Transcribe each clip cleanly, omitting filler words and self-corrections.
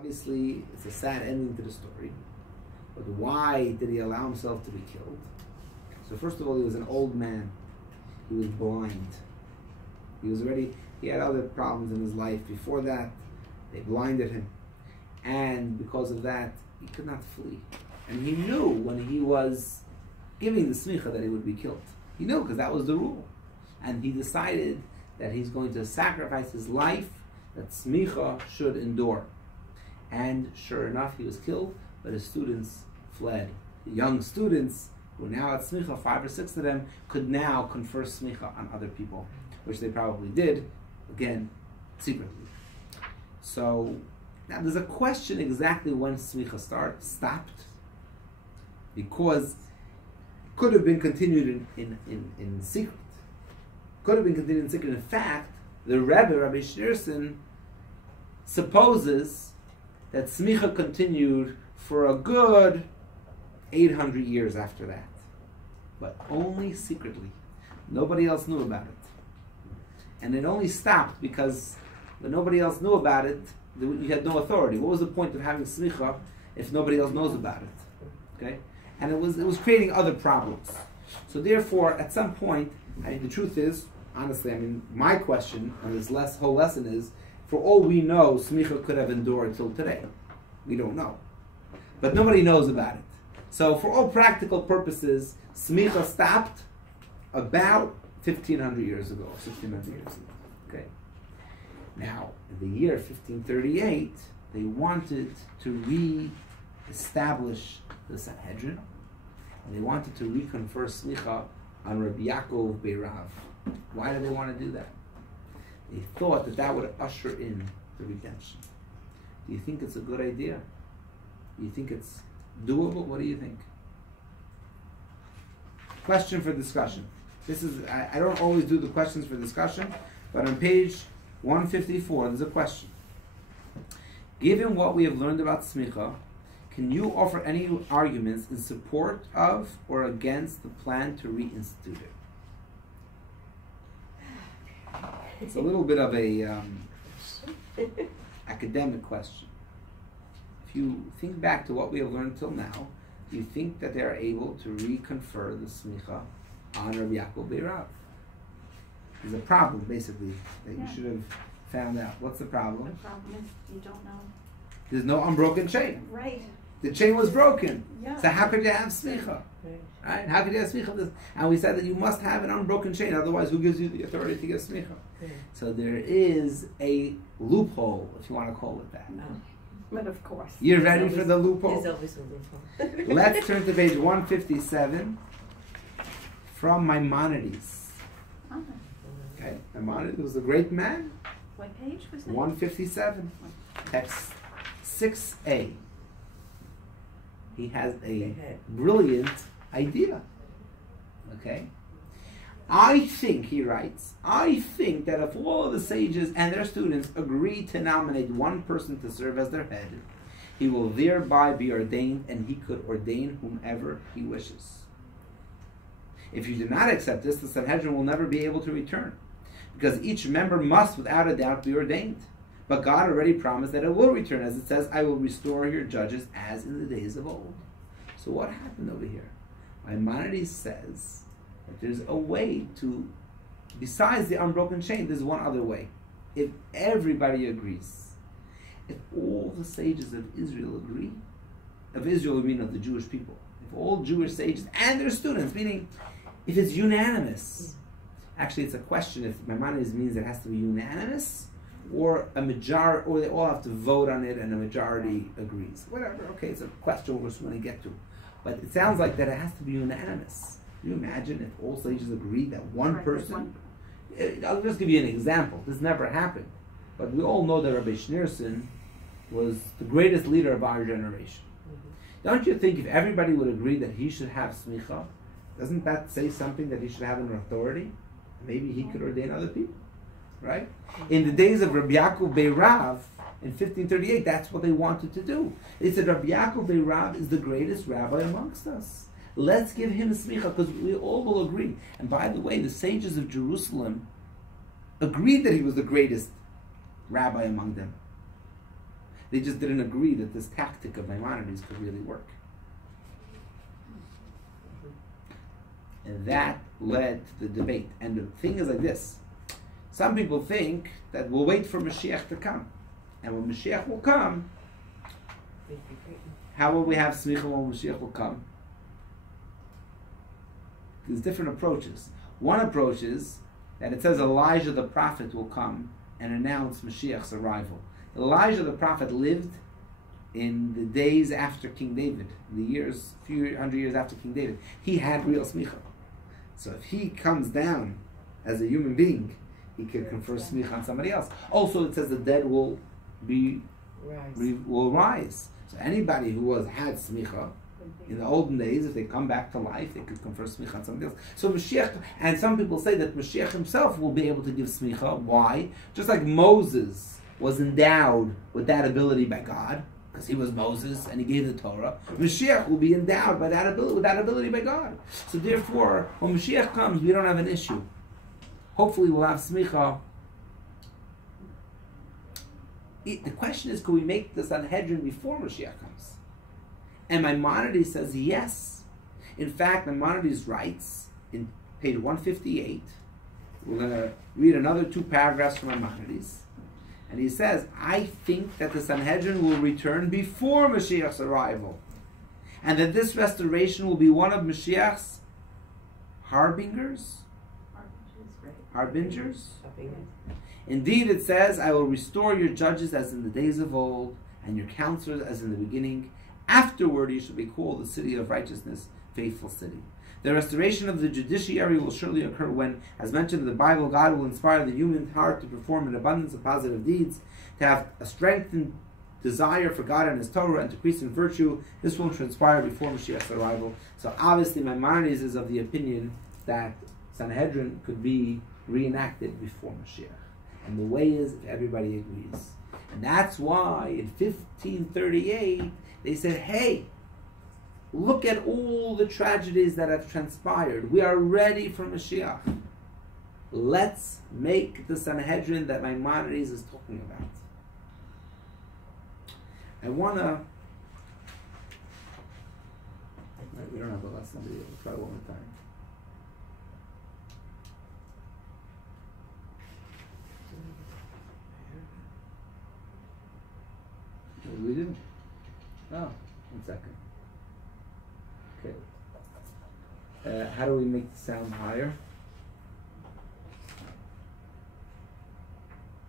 Obviously, it's a sad ending to the story. But why did he allow himself to be killed? So first of all, he was an old man. He was blind. He had other problems in his life. Before that, they blinded him. And because of that, he could not flee. And he knew when he was giving the smicha that he would be killed. He knew, because that was the rule. And he decided that he's going to sacrifice his life, that smicha should endure. And sure enough, he was killed, but his students fled. The young students who were now at smicha, 5 or 6 of them, could now confer smicha on other people, which they probably did, again, secretly. So, now there's a question exactly when smicha stopped, because it could have been continued in secret. Could have been continued in secret. In fact, the Rabbi Schneerson, supposes that smicha continued for a good 800 years after that. But only secretly. Nobody else knew about it. And it only stopped because when nobody else knew about it, you had no authority. What was the point of having smicha if nobody else knows about it? Okay? And it was creating other problems. So therefore, at some point, the truth is, honestly, my question on this whole lesson is, for all we know, smicha could have endured till today. We don't know. But nobody knows about it. So for all practical purposes, smicha stopped about 1,500 years ago, 1,600 years ago. Okay. Now, in the year 1538, they wanted to re-establish the Sanhedrin, and they wanted to reconfer smicha on Rabbi Yaakov Beirav. Why did they want to do that? They thought that that would usher in the redemption. Do you think it's a good idea? Do you think it's doable? What do you think? Question for discussion. This is, I don't always do the questions for discussion, but on page 154, there's a question. Given what we have learned about smicha, can you offer any arguments in support of or against the plan to reinstitute it? It's a little bit of a academic question. If you think back to what we have learned till now, do you think that they are able to reconfer the smicha on Rabbi Yaakov Beirav? There's a problem, basically, that you should have found out. What's the problem? The problem is you don't know. There's no unbroken chain. Right. The chain was broken. Yeah. So how could you have smicha? Right? How could you have smicha? And we said that you must have an unbroken chain, otherwise who gives you the authority to give smicha? So there is a loophole, if you want to call it that. No. But of course. You're ready for the loophole? There's always a loophole. Let's turn to page 157 from Maimonides. Oh. Okay, Maimonides was a great man. What page was that? 157. Text 6a. He has a brilliant idea. Okay? I think, he writes, I think that if all of the sages and their students agree to nominate one person to serve as their head, he will thereby be ordained, and he could ordain whomever he wishes. If you do not accept this, the Sanhedrin will never be able to return, because each member must, without a doubt, be ordained. But God already promised that it will return, as it says, I will restore your judges as in the days of old. So what happened over here? Maimonides says that there's a way to, besides the unbroken chain, there's one other way. If everybody agrees, if all the sages of Israel agree, of Israel we mean of the Jewish people, if all Jewish sages and their students, meaning if it's unanimous, actually it's a question if Maimonides means it has to be unanimous, or a majority, or they all have to vote on it and a majority agrees. Whatever, okay, it's a question we're going to get to. But it sounds like that it has to be unanimous. Can you imagine if all sages agree that one person... I'll just give you an example. This never happened. But we all know that Rabbi Schneerson was the greatest leader of our generation. Don't you think if everybody would agree that he should have smicha, doesn't that say something that he should have an authority? Maybe he could ordain other people. Right? In the days of Rabbi Yaakov Beirav, in 1538, that's what they wanted to do. They said Rabbi Yaakov Beirav is the greatest rabbi amongst us. Let's give him a smicha, because we all will agree. And by the way, the sages of Jerusalem agreed that he was the greatest rabbi among them. They just didn't agree that this tactic of Maimonides could really work. And that led to the debate. And the thing is like this. Some people think that we'll wait for Mashiach to come. And when Mashiach will come, how will we have smicha when Mashiach will come? There's different approaches. One approach is that it says Elijah the prophet will come and announce Mashiach's arrival. Elijah the prophet lived in the days after King David, the years, few hundred years after King David. He had real smicha. So if he comes down as a human being, he could confer smicha on somebody else. Also, it says the dead will rise. So anybody who had smicha in the olden days, if they come back to life, they could confer smicha on somebody else. So Mashiach, and some people say that Mashiach himself will be able to give smicha. Why? Just like Moses was endowed with that ability by God, because he was Moses and he gave the Torah. Mashiach will be endowed by with that ability by God. So therefore, when Mashiach comes, we don't have an issue. Hopefully we'll have smicha. The question is, can we make the Sanhedrin before Mashiach comes? And Maimonides says yes. In fact, Maimonides writes in page 158, we're going to read another 2 paragraphs from Maimonides. And he says, I think that the Sanhedrin will return before Mashiach's arrival. And that this restoration will be one of Mashiach's harbingers. Indeed, it says, I will restore your judges as in the days of old, and your counselors as in the beginning. Afterward, you shall be called the city of righteousness, faithful city. The restoration of the judiciary will surely occur when, as mentioned in the Bible, God will inspire the human heart to perform an abundance of positive deeds, to have a strengthened desire for God and His Torah, and to increase in virtue. This will transpire before Mashiach's arrival. So obviously, Maimonides is of the opinion that Sanhedrin could be reenacted before Mashiach. And the way is if everybody agrees. And that's why in 1538, they said, hey, look at all the tragedies that have transpired. We are ready for Mashiach. Let's make the Sanhedrin that Maimonides is talking about. I want to... We don't have a lesson video. We'll try one more time. We didn't? Oh, 1 second. Okay. How do we make the sound higher?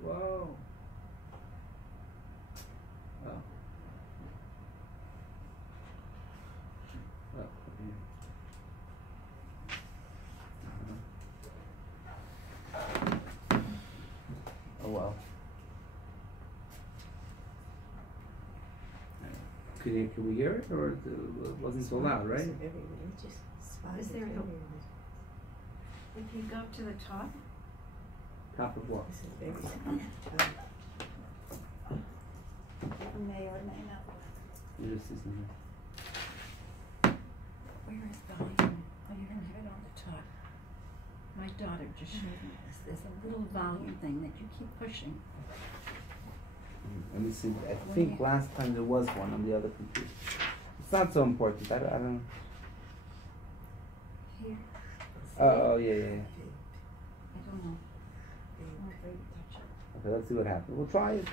Whoa. Oh. Oh, oh well. Can we hear it, or it wasn't so loud, right? Is there if you go to the top? Top of what? May or may not. Where is the volume? Oh, you don't have it on the top. My daughter just showed me this. There's a little volume thing that you keep pushing. Let me see. I think last time there was one on the other computer. It's not so important. I don't. Here. Oh, yeah. I don't know. I'm afraid to touch it. Okay, let's see what happens. We'll try it.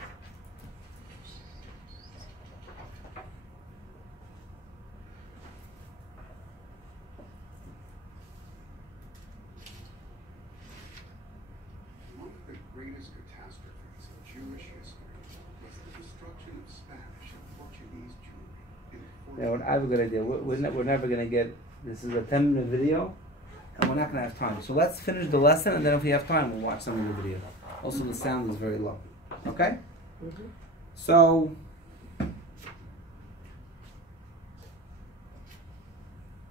One of the greatest catastrophes in Jewish history was the destruction of Spanish and Portuguese Jewry in Yeah, I have a good idea. We're never going to get... This is a 10-minute video, and we're not going to have time. So let's finish the lesson, and then if we have time, we'll watch some of the video. Also, the sound is very low. Okay? Mm-hmm. So...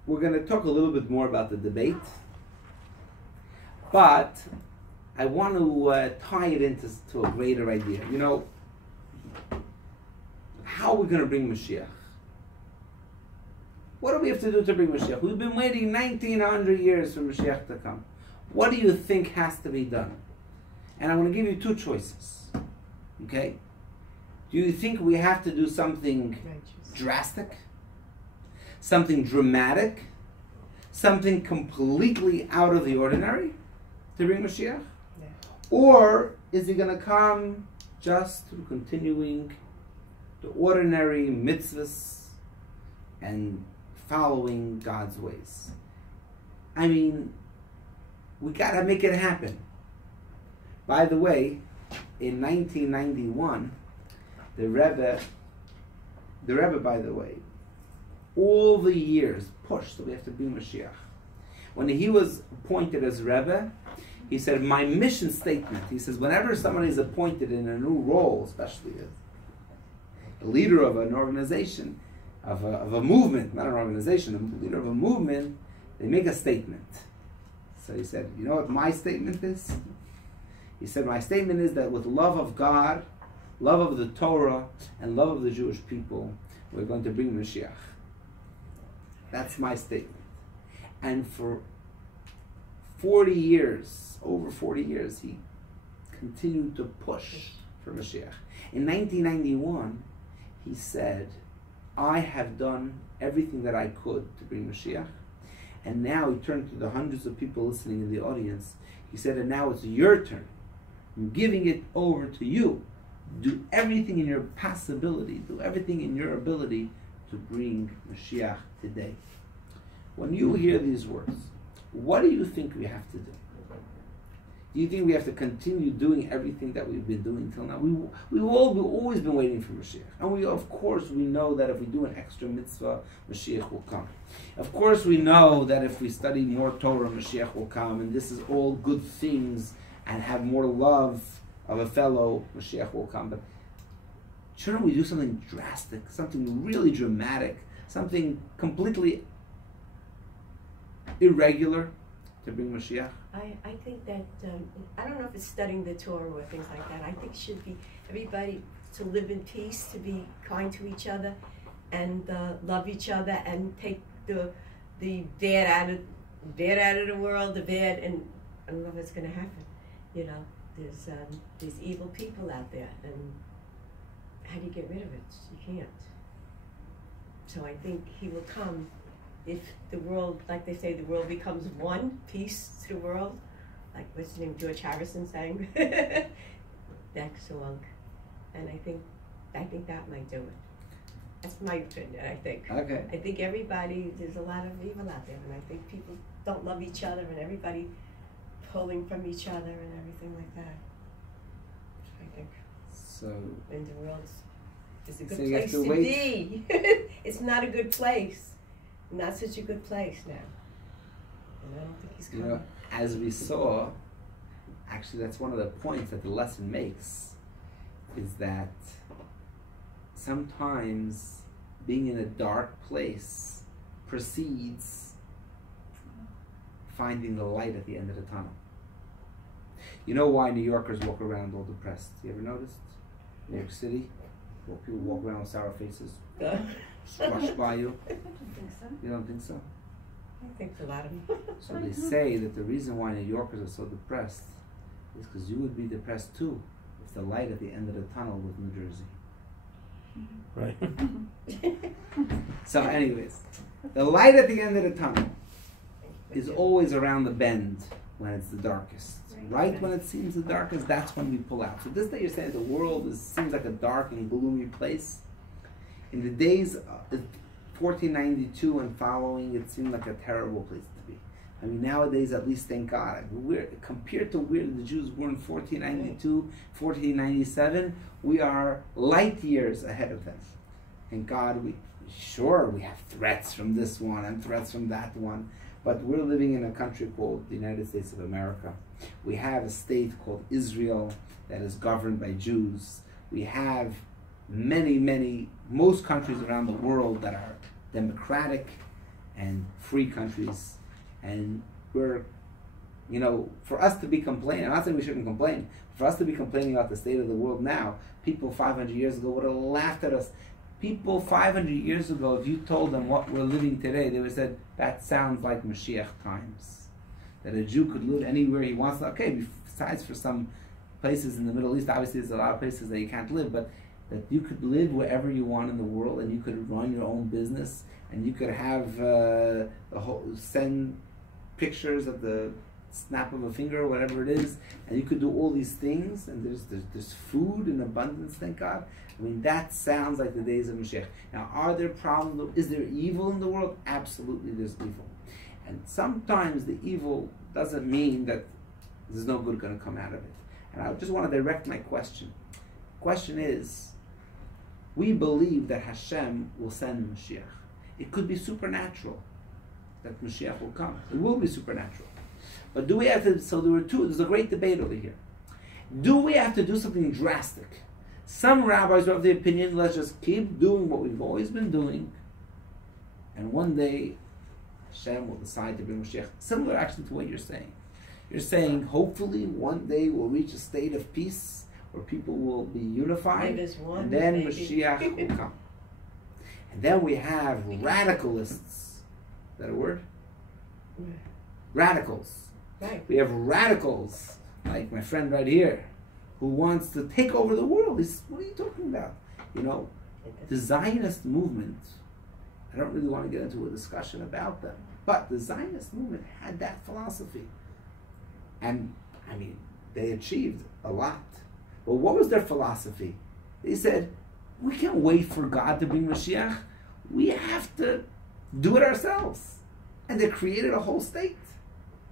we're going to talk a little bit more about the debate, but I want to tie it into a greater idea. You know, how are we going to bring Mashiach? What do we have to do to bring Mashiach? We've been waiting 1900 years for Mashiach to come. What do you think has to be done? And I'm going to give you 2 choices. Okay? Do you think we have to do something Righteous. drastic? Something dramatic? Something completely out of the ordinary to bring Mashiach? Yeah. Or is he going to come just through continuing the ordinary mitzvahs and following God's ways? I mean, we got to make it happen. By the way, in 1991, the Rebbe, by the way, all the years pushed that we have to bring Mashiach. When he was appointed as Rebbe, he said, my mission statement, he says, whenever somebody is appointed in a new role, especially as a leader of an organization, of a movement, not an organization, a leader of a movement, they make a statement. So he said, you know what my statement is? He said, my statement is that with love of God, love of the Torah, and love of the Jewish people, we're going to bring Mashiach. That's my statement. And for 40 years, over 40 years, he continued to push for Mashiach. In 1991, he said, I have done everything that I could to bring Mashiach. And now he turned to the hundreds of people listening in the audience. He said, and now it's your turn. I'm giving it over to you. Do everything in your possibility, do everything in your ability to bring Mashiach today. When you hear these words, what do you think we have to do? Do you think we have to continue doing everything that we've been doing till now? We've always been waiting for Mashiach. And we know that if we do an extra mitzvah, Mashiach will come. Of course we know that if we study more Torah, Mashiach will come. And this is all good things, and have more love of a fellow, Mashiach will come. But shouldn't we do something drastic, something really dramatic, something completely irregular to bring Mashiach? I think that, I don't know if it's studying the Torah or things like that. I think it should be everybody to live in peace, to be kind to each other, and love each other, and take the bad out of the world, the bad, and I don't know what's going to happen. You know, there's evil people out there, and how do you get rid of it? You can't. So I think he will come if the world, like they say, the world becomes one, peace to the world, like what's his name, George Harrison sang that song, and I think that might do it. That's my opinion. I think. Okay. I think everybody, there's a lot of evil out there, and I think people don't love each other, and everybody pulling from each other and everything like that. I think. So. And the world is a good so place to be. It's not a good place. Not such a good place now. And I don't think he's coming. You know, as we saw, actually that's one of the points that the lesson makes, is that sometimes being in a dark place precedes finding the light at the end of the tunnel. You know why New Yorkers walk around all depressed? You ever noticed? New York City, people walk around with sour faces, crushed by you. I don't think so. You don't think so? I think a lot of them. So they say that the reason why New Yorkers are so depressed is because you would be depressed too if the light at the end of the tunnel was New Jersey. Right. So anyways, the light at the end of the tunnel is always around the bend when it's the darkest. Right when it seems the darkest, that's when we pull out. So this day you're saying the world seems like a dark and gloomy place. In the days of 1492 and following, it seemed like a terrible place to be. I mean, nowadays, at least, thank God, compared to where the Jews were in 1492, 1497, we are light years ahead of them. Thank God, we have threats from this one and threats from that one, but we're living in a country called the United States of America. We have a state called Israel that is governed by Jews. We have most countries around the world that are democratic and free countries. And we're, for us to be complaining, I'm not saying we shouldn't complain, for us to be complaining about the state of the world now, people 500 years ago would have laughed at us. People 500 years ago, if you told them what we're living today, they would have said, that sounds like Mashiach times. That a Jew could live anywhere he wants. Okay, besides for some places in the Middle East, obviously there's a lot of places that you can't live, but that you could live wherever you want in the world, and you could run your own business, and you could have send pictures of the snap of a finger, or whatever it is, and you could do all these things, and there's food in abundance, thank God. I mean, that sounds like the days of Mashiach. Now, are there problems? Is there evil in the world? Absolutely, there's evil. And sometimes the evil doesn't mean that there's no good going to come out of it. And I just want to direct my question. Question is, we believe that Hashem will send Mashiach. It could be supernatural that Mashiach will come. It will be supernatural. But do we have to, so there's a great debate over here. Do we have to do something drastic? Some rabbis are of the opinion, let's just keep doing what we've always been doing, and one day Hashem will decide to bring Mashiach. Similar actually to what you're saying. You're saying hopefully one day we'll reach a state of peace where people will be unified, and then Mashiach will come. And then we have radicalists. Is that a word? Radicals. Right. We have radicals, like my friend right here, who wants to take over the world. What are you talking about? You know, the Zionist movement, I don't really want to get into a discussion about them, but the Zionist movement had that philosophy. And, I mean, they achieved a lot. But what was their philosophy? They said, we can't wait for God to bring Mashiach. We have to do it ourselves. And they created a whole state.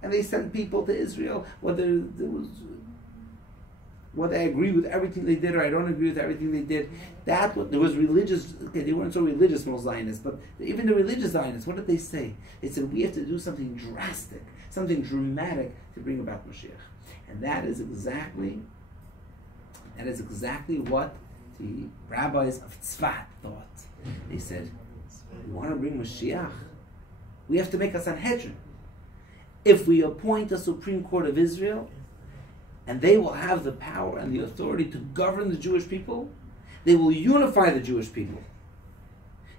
And they sent people to Israel, whether I agree with everything they did or I don't agree with everything they did. There was religious, okay, they weren't so religious, most Zionists, but even the religious Zionists, what did they say? They said, we have to do something drastic, something dramatic to bring about Mashiach. And that is exactly what the rabbis of Tzfat thought. They said, we want to bring Mashiach. We have to make a Sanhedrin. If we appoint a Supreme Court of Israel, and they will have the power and the authority to govern the Jewish people, they will unify the Jewish people.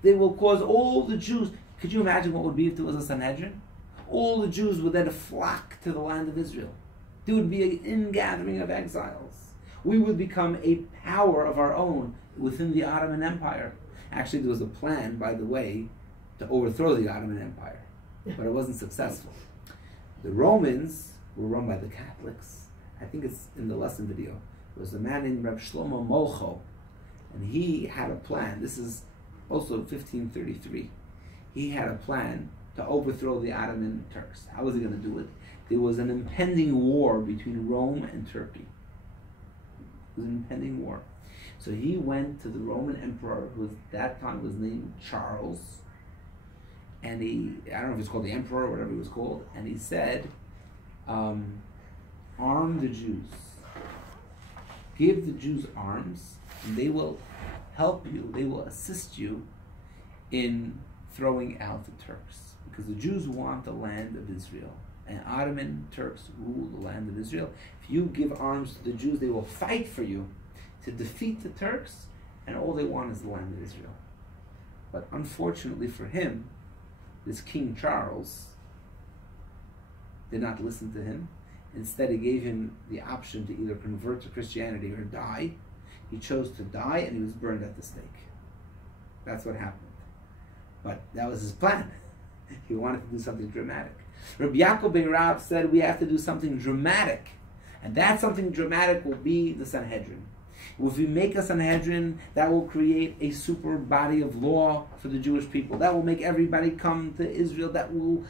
They will cause all the Jews, could you imagine what would be if there was a Sanhedrin? All the Jews would then flock to the land of Israel. There would be an ingathering of exiles. We would become a power of our own within the Ottoman Empire. Actually, there was a plan, by the way, to overthrow the Ottoman Empire, but it wasn't successful. The Romans were run by the Catholics. I think it's in the lesson video. There was a man named Rabbi Shlomo Molcho, and he had a plan. This is also 1533. He had a plan to overthrow the Ottoman Turks. How was he going to do it? There was an impending war between Rome and Turkey. It was an impending war. So he went to the Roman emperor, who at that time was named Charles, and I don't know if it's called the emperor or whatever he was called, and he said, arm the Jews. Give the Jews arms, and they will help you, they will assist you in throwing out the Turks. Because the Jews want the land of Israel, and Ottoman Turks rule the land of Israel. If you give arms to the Jews, they will fight for you to defeat the Turks, and all they want is the land of Israel. But unfortunately for him, this King Charles did not listen to him. Instead, he gave him the option to either convert to Christianity or die. He chose to die, and he was burned at the stake. That's what happened. But that was his plan. He wanted to do something dramatic. Rabbi Yaakov ben Rav said we have to do something dramatic. And that something dramatic will be the Sanhedrin. If we make a Sanhedrin, that will create a super body of law for the Jewish people. That will make everybody come to Israel. That will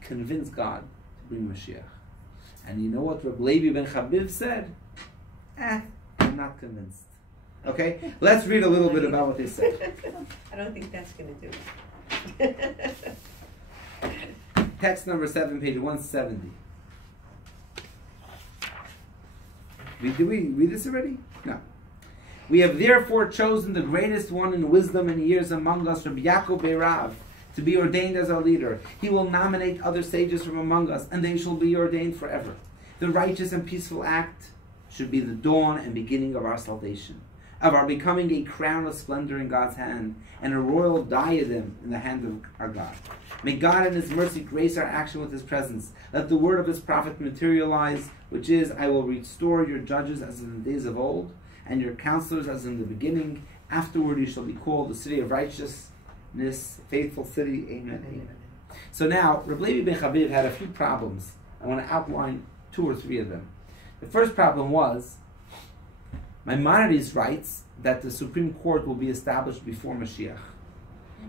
convince God to bring Mashiach. And you know what Rabbi Levi ben Chabiv said? I'm not convinced. Okay? Let's read a little bit about what they said. I don't think that's going to do it. Text number 7, page 170. Did we read this already? No. We have therefore chosen the greatest one in wisdom and years among us, Rabbi Yaakov ben Rav, to be ordained as our leader. He will nominate other sages from among us, and they shall be ordained forever. The righteous and peaceful act should be the dawn and beginning of our salvation, of our becoming a crown of splendor in God's hand, and a royal diadem in the hand of our God. May God in His mercy grace our action with His presence. Let the word of His prophet materialize, which is, I will restore your judges as in the days of old, and your counselors as in the beginning. Afterward you shall be called the city of righteousness, faithful city. Amen. Amen. So now, Rabbi Levi ben Chabib had a few problems. I want to outline 2 or 3 of them. The first problem was, Maimonides writes that the Supreme Court will be established before Mashiach.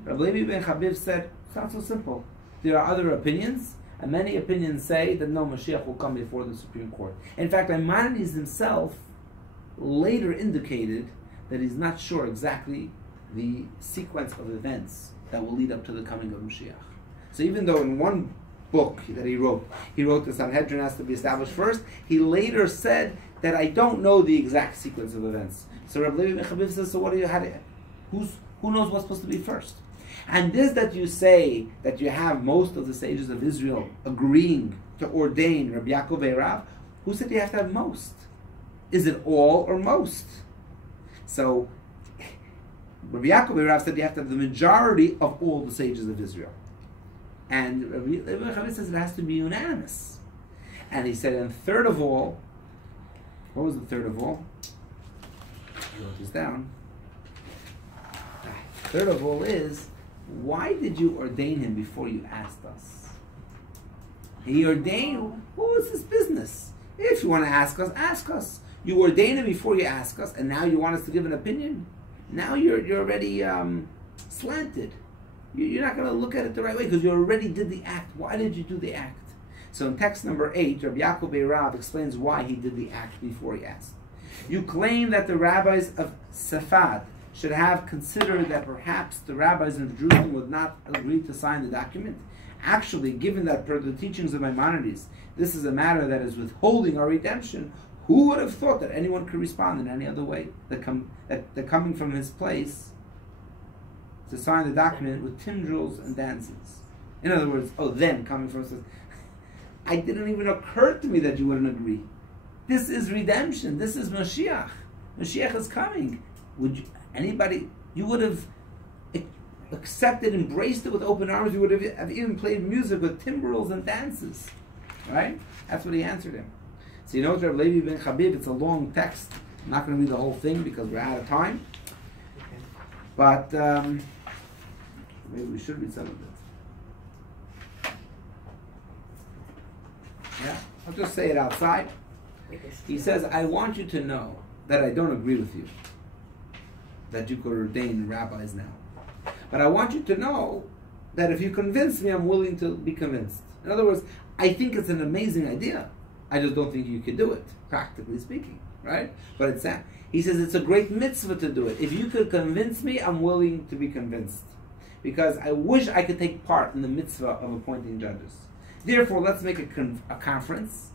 Rabbi Levi ben Chabib said, it's not so simple. There are other opinions, and many opinions say that no, Mashiach will come before the Supreme Court. In fact, Maimonides himself later indicated that he's not sure exactly the sequence of events that will lead up to the coming of Mashiach. So even though in one book that he wrote the Sanhedrin has to be established first, he later said that I don't know the exact sequence of events. So Rabbi Levi ben Chabib says, so what do you have? Who knows what's supposed to be first? And this that you say that you have most of the sages of Israel agreeing to ordain Rabbi Yaakov Eirav, who said you have to have most? Is it all or most? So Rabbi Yaakov Eirav said you have to have the majority of all the sages of Israel. And Rabbi Levi ben Chabib says it has to be unanimous. And he said, and third of all, what was the third of all? I wrote this down. Third of all is, why did you ordain him before you asked us? He ordained, what was his business? If you want to ask us. You ordained him before you ask us, and now you want us to give an opinion? Now you're already slanted. You're not going to look at it the right way because you already did the act. Why did you do the act? So in text number 8, Rabbi Yaakov Eirav explains why he did the act before he asked. You claim that the rabbis of Safad should have considered that perhaps the rabbis of Jerusalem would not agree to sign the document. Actually, given that per the teachings of Maimonides, this is a matter that is withholding our redemption, who would have thought that anyone could respond in any other way? That they're coming from his place to sign the document with timbrels and dances. In other words, them coming from his place. It didn't even occur to me that you wouldn't agree. This is redemption. This is Mashiach. Mashiach is coming. You would have accepted, embraced it with open arms. You would have even played music with timbrels and dances. Right? That's what he answered him. So you know, Rabbi Levi ben Chabib, it's a long text. I'm not going to read the whole thing because we're out of time. But maybe we should read some of it. Yeah, I'll just say it outside. He says, I want you to know that I don't agree with you, that you could ordain rabbis now. But I want you to know that if you convince me, I'm willing to be convinced. In other words, I think it's an amazing idea. I just don't think you could do it, practically speaking, right? But it's that. He says it's a great mitzvah to do it. If you could convince me, I'm willing to be convinced. Because I wish I could take part in the mitzvah of appointing judges. Therefore, let's make a conference,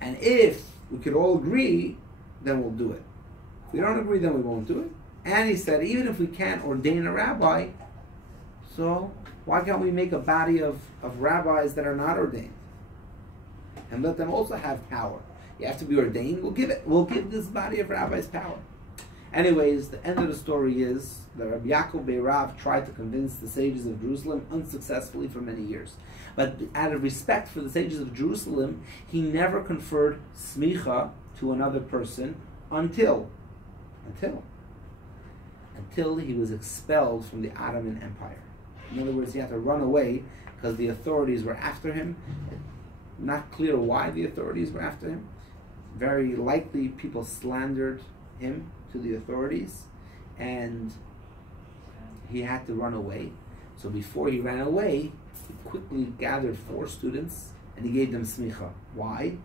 and if we could all agree, then we'll do it. If we don't agree, then we won't do it. And he said, even if we can't ordain a rabbi, so why can't we make a body of rabbis that are not ordained? And let them also have power. You have to be ordained, we'll give this body of rabbis power. Anyways, the end of the story is that Rabbi Yaakov Eirav tried to convince the sages of Jerusalem unsuccessfully for many years. But out of respect for the sages of Jerusalem, he never conferred smicha to another person until he was expelled from the Ottoman Empire. In other words, he had to run away because the authorities were after him. Not clear why the authorities were after him. Very likely people slandered him to the authorities, and he had to run away. So before he ran away, he quickly gathered 4 students and he gave them smicha. Why?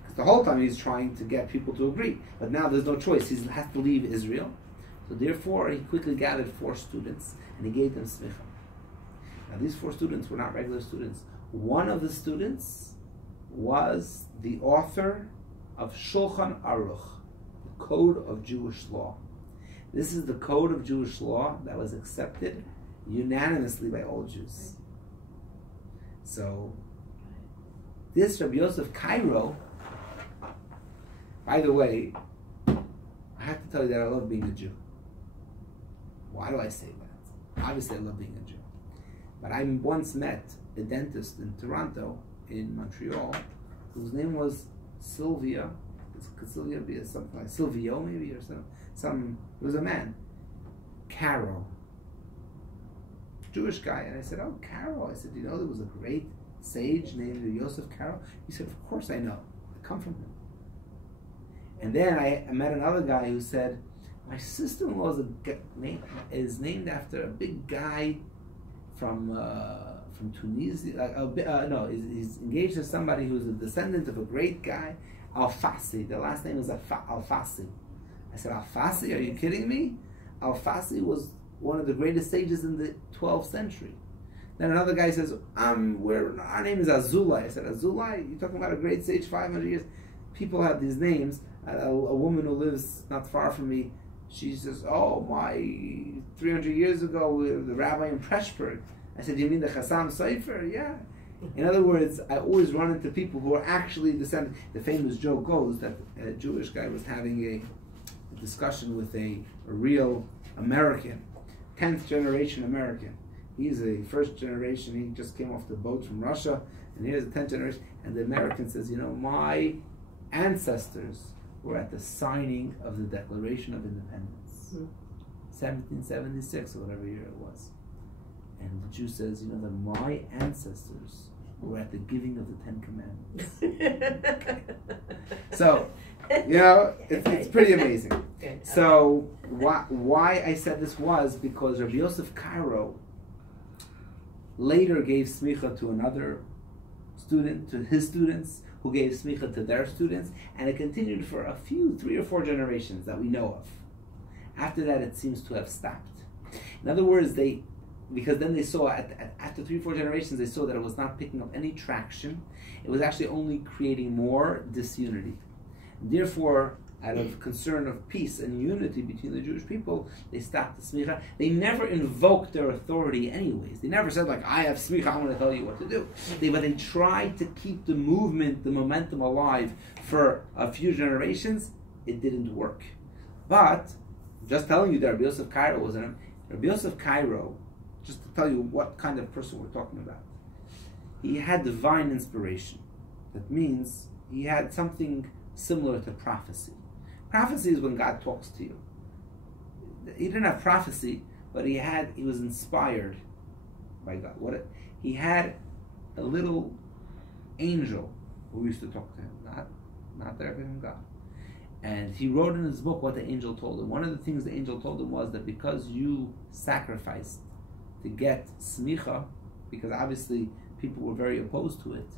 Because the whole time he's trying to get people to agree, but now there's no choice. He has to leave Israel. So therefore, he quickly gathered 4 students and he gave them smicha. Now these 4 students were not regular students. One of the students was the author of Shulchan Aruch, the Code of Jewish Law. This is the Code of Jewish Law that was accepted unanimously by all Jews. So, this Rabbi Yosef Cairo, by the way, I have to tell you that I love being a Jew. Why do I say that? Obviously I love being a Jew. But I once met a dentist in Toronto, in Montreal, whose name was Sylvia could still be something like Silvio maybe, or some. It was a man, Caro, Jewish guy, and I said, "Oh, Caro." I said, "Do you know there was a great sage named Yosef Caro?" He said, "Of course I know. I come from him." And then I met another guy who said, "My sister-in-law is named after a big guy from Tunisia. No, he's engaged to somebody who's a descendant of a great guy, Al-Fasi. The last name is Al-Fasi." I said, "Al-Fasi? Are you kidding me? Al-Fasi was one of the greatest sages in the 12th century." Then another guy says, our name is Azulai." I said, "Azulai? You're talking about a great sage 500 years? People have these names." A woman who lives not far from me, she says, "Oh, my 300 years ago, the rabbi in Preshburg." I said, "You mean the Chassam Sofer?" "Yeah." In other words, I always run into people who are actually descendants. The famous joke goes that a Jewish guy was having a discussion with a real American, 10th generation American. He's a first generation, he just came off the boat from Russia, and here's the 10th generation. And the American says, "My ancestors were at the signing of the Declaration of Independence, 1776 or whatever year it was." And the Jew says, "That my ancestors were at the giving of the 10 Commandments." So, it's pretty amazing. So, why I said this was because Rabbi Yosef Cairo later gave smicha to another student, to his students, who gave smicha to their students, and it continued for 3 or 4 generations that we know of. After that, it seems to have stopped. In other words, because then they saw, after 3 or 4 generations, they saw that it was not picking up any traction. It was actually only creating more disunity. Therefore, out of concern of peace and unity between the Jewish people, they stopped the smicha. They never invoked their authority anyways. They never said, "I have smicha, I'm going to tell you what to do." But they tried to keep the movement, the momentum alive for a few generations. It didn't work. But, just telling you that Rabbi Yosef Cairo was Rabbi Yosef Cairo, just to tell you what kind of person we're talking about, he had divine inspiration. That means he had something similar to prophecy. Prophecy is when God talks to you. He didn't have prophecy, but he was inspired by God. He had a little angel who used to talk to him, not directly from God. And he wrote in his book what the angel told him. One of the things the angel told him was that because you sacrificed to get smicha, because obviously people were very opposed to it,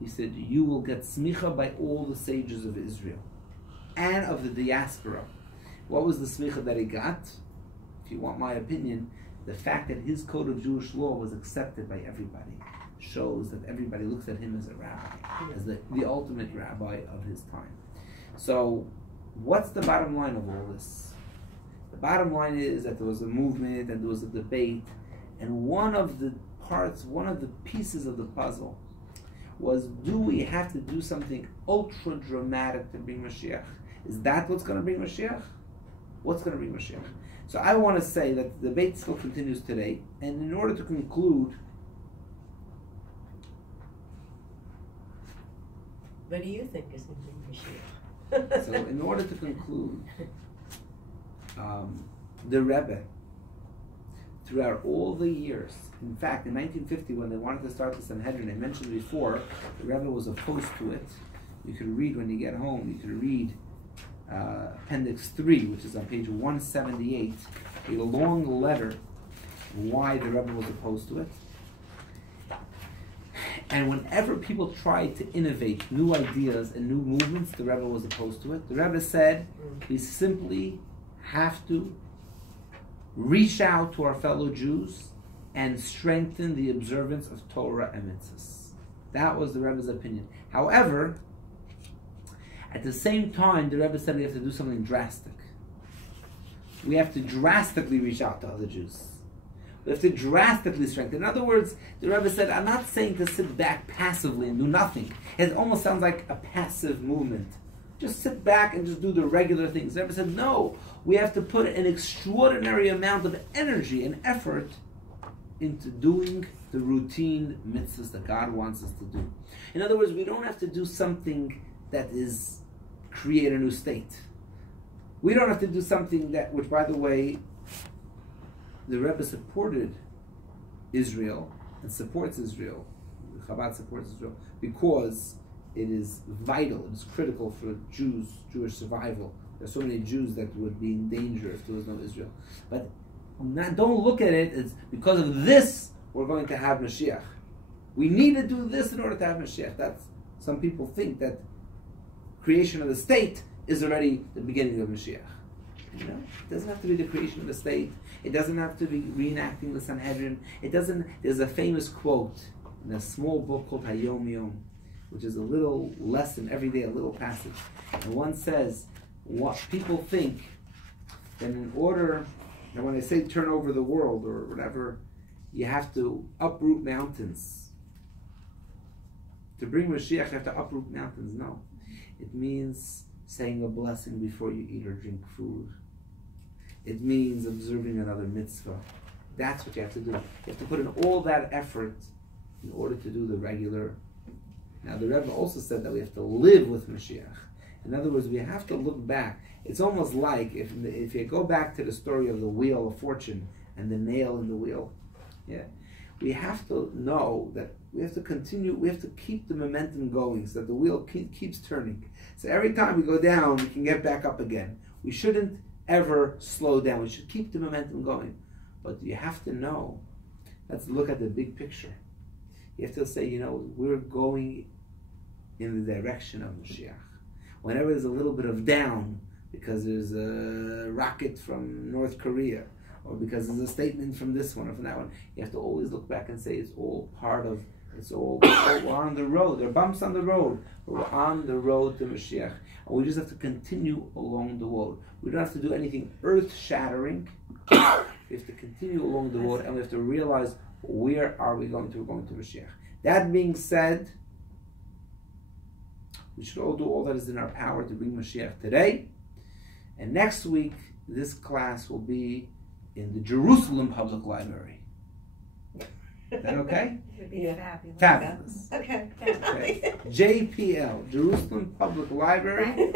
he said, you will get smicha by all the sages of Israel and of the diaspora. What was the smicha that he got? If you want my opinion, the fact that his code of Jewish law was accepted by everybody shows that everybody looks at him as a rabbi, as the ultimate rabbi of his time. So, what's the bottom line of all this? The bottom line is that there was a movement and there was a debate, and one of the pieces of the puzzle was, do we have to do something ultra dramatic to bring Mashiach? Is that what's going to bring Mashiach? What's going to bring Mashiach? So I want to say that the debate still continues today, and in order to conclude, what do you think is going to bring Mashiach? So in order to conclude, the Rebbe, throughout all the years, in fact, in 1950, when they wanted to start the Sanhedrin, I mentioned before, the Rebbe was opposed to it. You could read when you get home, you could read Appendix 3, which is on page 178, a long letter why the Rebbe was opposed to it. And whenever people tried to innovate new ideas and new movements, the Rebbe was opposed to it. The Rebbe said, we simply have to reach out to our fellow Jews and strengthen the observance of Torah and mitzvahs. That was the Rebbe's opinion. However, at the same time, the Rebbe said we have to do something drastic. We have to drastically reach out to other Jews. We have to drastically strengthen. In other words, the Rebbe said, I'm not saying to sit back passively and do nothing. It almost sounds like a passive movement. Just sit back and just do the regular things. The Rebbe said, no, we have to put an extraordinary amount of energy and effort into doing the routine mitzvahs that God wants us to do. In other words, we don't have to do something that is create a new state. We don't have to do something which, by the way, the Rebbe supported Israel and supports Israel. Chabad supports Israel because it is vital, it is critical for Jewish survival. There's so many Jews that would be in danger if there was no Israel. But don't look at it as because of this we're going to have Mashiach. We need to do this in order to have Mashiach. Some people think that creation of the state is already the beginning of Mashiach. You know, it doesn't have to be the creation of the state. It doesn't have to be reenacting the Sanhedrin. There's a famous quote in a small book called Hayom Yom, which is a little lesson every day, a little passage. And one says, what people think that in order, and when I say turn over the world or whatever, you have to uproot mountains. To bring Mashiach, you have to uproot mountains. No. It means saying a blessing before you eat or drink food. It means observing another mitzvah. That's what you have to do. You have to put in all that effort in order to do the regular. Now the Rebbe also said that we have to live with Mashiach. In other words, we have to look back. It's almost like if you go back to the story of the wheel of fortune and the nail in the wheel. Yeah, we have to know that we have to continue, we have to keep the momentum going so that the wheel keeps turning. So every time we go down, we can get back up again. We shouldn't ever slow down. We should keep the momentum going. But you have to know, let's look at the big picture. You have to say, you know, we're going in the direction of Mashiach. Whenever there's a little bit of down, because there's a rocket from North Korea, or because there's a statement from this one or from that one, you have to always look back and say it's all part of, we're on the road. There are bumps on the road. We're on the road to Mashiach. And we just have to continue along the road. We don't have to do anything earth-shattering. We have to continue along the road, and we have to realize where are we going to? We're going to Mashiach. That being said, we should all do all that is in our power to bring Mashiach today. And next week, this class will be in the Jerusalem Public Library. Is that okay? It would be fabulous. Fabulous. Okay. JPL, Jerusalem Public Library.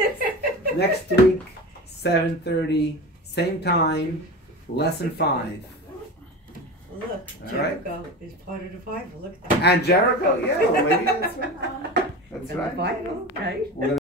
Next week, 7:30, same time, lesson 5. Look, All Jericho right. is part of the Bible. Look at that. And Jericho, yeah, well, maybe that's right. That's The right. Bible, right?